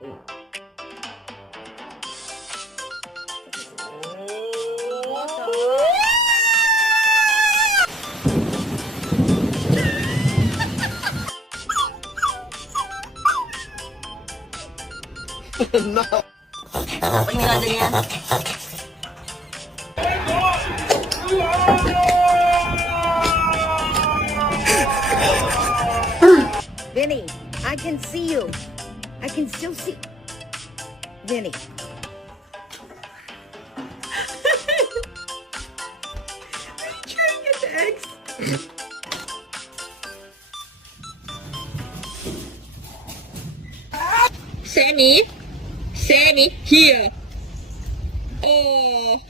No. Pagkilala niya. Vinny, I can see you. I can still see. Vinny. I'm trying to get the eggs. Sammy? Sammy, here. Oh.